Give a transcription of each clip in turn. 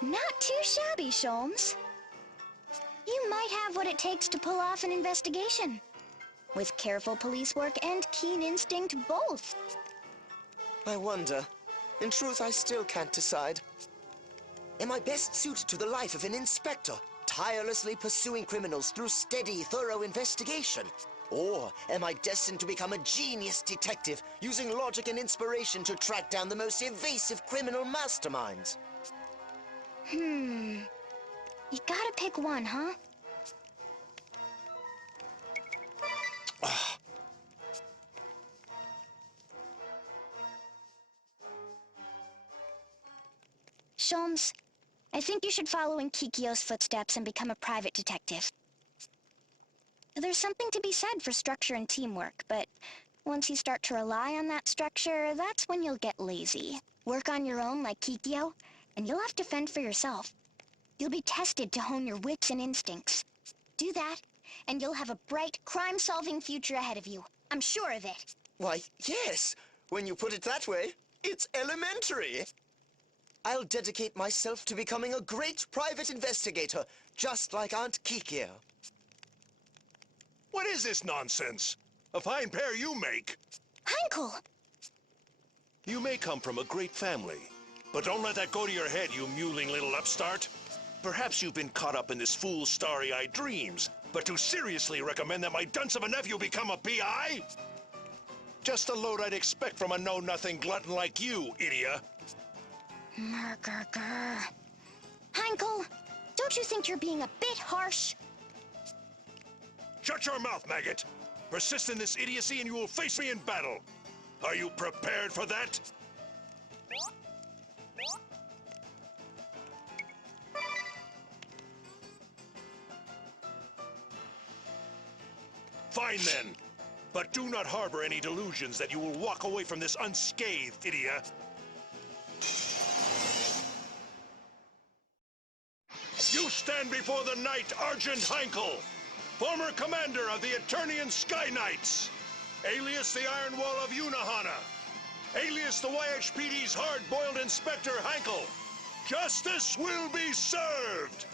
Not too shabby, Sholmes. You might have what it takes to pull off an investigation. With careful police work and keen instinct, both. I wonder. In truth, I still can't decide. Am I best suited to the life of an inspector, tirelessly pursuing criminals through steady, thorough investigation? Or am I destined to become a genius detective, using logic and inspiration to track down the most evasive criminal masterminds? You gotta pick one, huh? Sholmes, I think you should follow in Kikyo's footsteps and become a private detective. There's something to be said for structure and teamwork, but once you start to rely on that structure, that's when you'll get lazy. Work on your own like Kikyo, and you'll have to fend for yourself. You'll be tested to hone your wits and instincts. Do that, and you'll have a bright, crime-solving future ahead of you. I'm sure of it. Why, yes. When you put it that way, it's elementary. I'll dedicate myself to becoming a great private investigator, just like Aunt Kikyo. What is this nonsense? A fine pair you make. Heinkel! You may come from a great family, but don't let that go to your head, you mewling little upstart. Perhaps you've been caught up in this fool's starry-eyed dreams, but to seriously recommend that my dunce of a nephew become a P.I.? Just a load I'd expect from a know-nothing glutton like you, idiot. Murgurgur. Heinkel, don't you think you're being a bit harsh? Shut your mouth, maggot! Persist in this idiocy and you will face me in battle. Are you prepared for that? Fine then, but do not harbor any delusions that you will walk away from this unscathed, idiot. You stand before the Knight Argent Heinkel, former commander of the Eternian Sky Knights, alias the Iron Wall of Unahana, alias the YHPD's hard-boiled Inspector Heinkel. Justice will be served!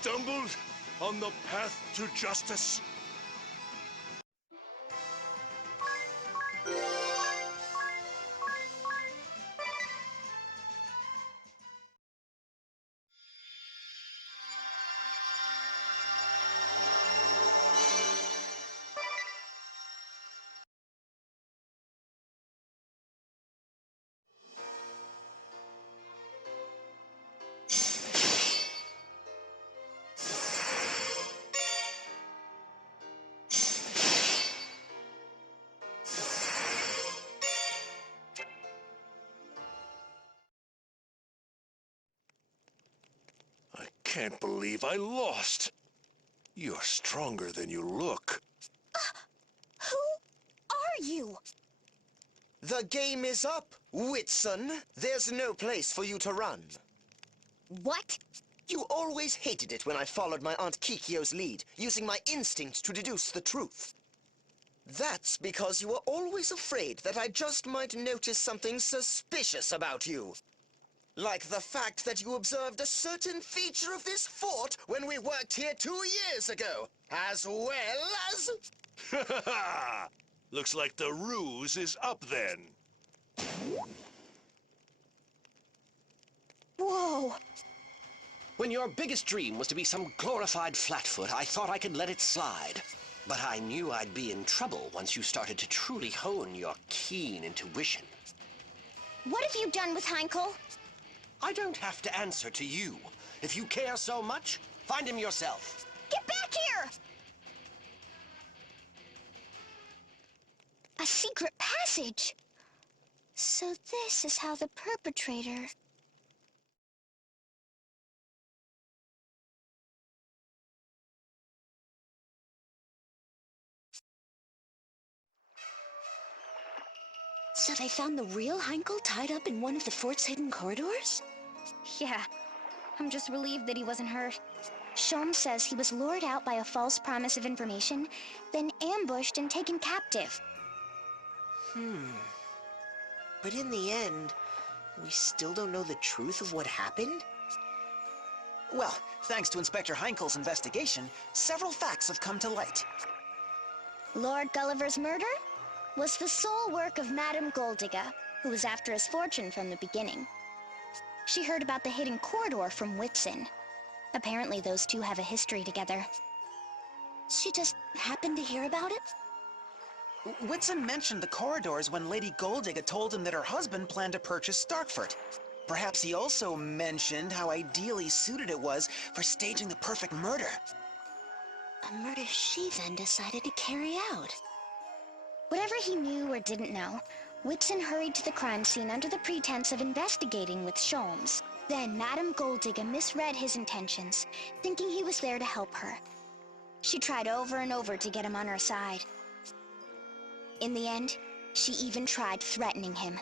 stumbled on the path to justice. I can't believe I lost. You're stronger than you look. Who are you? The game is up, Whitson. There's no place for you to run. What? You always hated it when I followed my Aunt Kikyo's lead, using my instinct to deduce the truth. That's because you were always afraid that I just might notice something suspicious about you. Like the fact that you observed a certain feature of this fort when we worked here 2 years ago, as well as... Ha ha ha! Looks like the ruse is up then. Whoa! When your biggest dream was to be some glorified flatfoot, I thought I could let it slide. But I knew I'd be in trouble once you started to truly hone your keen intuition. What have you done with Heinkel? I don't have to answer to you. If you care so much, find him yourself. Get back here! A secret passage! So this is how the perpetrator... So they found the real Heinkel tied up in one of the fort's hidden corridors? Yeah, I'm just relieved that he wasn't hurt. Sholmes says he was lured out by a false promise of information, then ambushed and taken captive. But in the end, we still don't know the truth of what happened? Well, thanks to Inspector Heinkel's investigation, several facts have come to light. Lord Gulliver's murder was the sole work of Madame Goldigga, who was after his fortune from the beginning. She heard about the hidden corridor from Whitson. Apparently those two have a history together. She just happened to hear about it? Whitson mentioned the corridors when Lady Goldigga told him that her husband planned to purchase Starkford. Perhaps he also mentioned how ideally suited it was for staging the perfect murder. A murder she then decided to carry out. Whatever he knew or didn't know, Whitson hurried to the crime scene under the pretense of investigating with Sholmes. Then Madame Goldigga misread his intentions, thinking he was there to help her. She tried over and over to get him on her side. In the end, she even tried threatening him,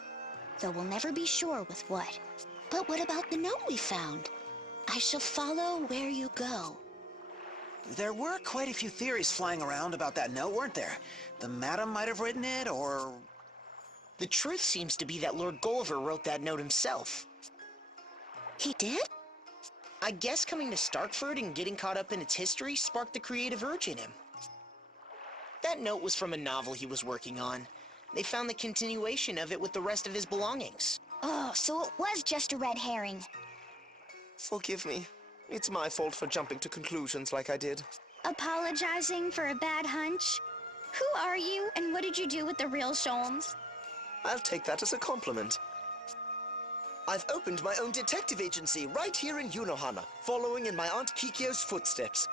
though we'll never be sure with what. But what about the note we found? I shall follow where you go. There were quite a few theories flying around about that note, weren't there? The Madam might have written it, or... The truth seems to be that Lord Gulliver wrote that note himself. He did? I guess coming to Starkford and getting caught up in its history sparked the creative urge in him. That note was from a novel he was working on. They found the continuation of it with the rest of his belongings. Oh, so it was just a red herring. Forgive me. It's my fault for jumping to conclusions like I did. Apologizing for a bad hunch? Who are you, and what did you do with the real Sholmes? I'll take that as a compliment. I've opened my own detective agency right here in Unohana, following in my Aunt Kikyo's footsteps.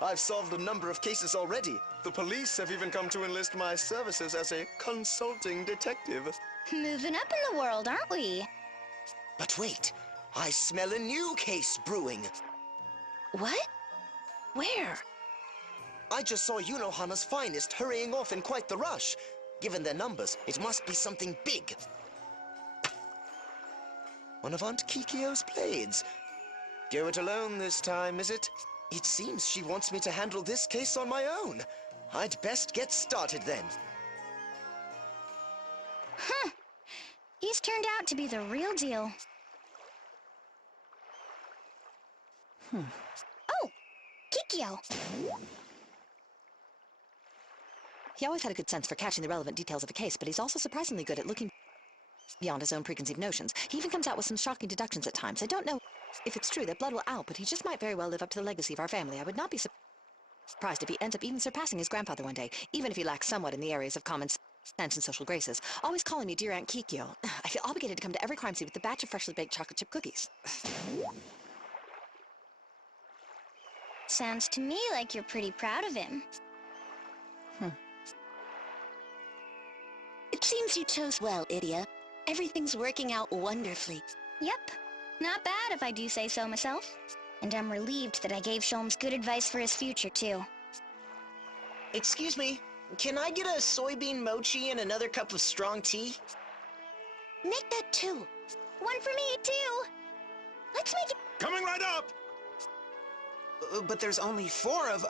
I've solved a number of cases already. The police have even come to enlist my services as a consulting detective. Moving up in the world, aren't we? But wait, I smell a new case brewing. What? Where? I just saw Unohana's finest hurrying off in quite the rush. Given their numbers, it must be something big. One of Aunt Kikyo's blades. Go it alone this time, is it? It seems she wants me to handle this case on my own. I'd best get started then. Huh. He's turned out to be the real deal. Kikyo. He always had a good sense for catching the relevant details of a case, but he's also surprisingly good at looking beyond his own preconceived notions. He even comes out with some shocking deductions at times. I don't know if it's true that blood will out, but he just might very well live up to the legacy of our family. I would not be surprised if he ends up even surpassing his grandfather one day, even if he lacks somewhat in the areas of common sense and social graces. Always calling me Dear Aunt Kikyo. I feel obligated to come to every crime scene with a batch of freshly baked chocolate chip cookies. Sounds to me like you're pretty proud of him. It seems you chose well, Idia. Everything's working out wonderfully. Yep. Not bad if I do say so myself. And I'm relieved that I gave Sholmes good advice for his future, too. Excuse me, can I get a soybean mochi and another cup of strong tea? Make that 2. One for me, too! Let's make it... Coming right up! But there's only 4 of...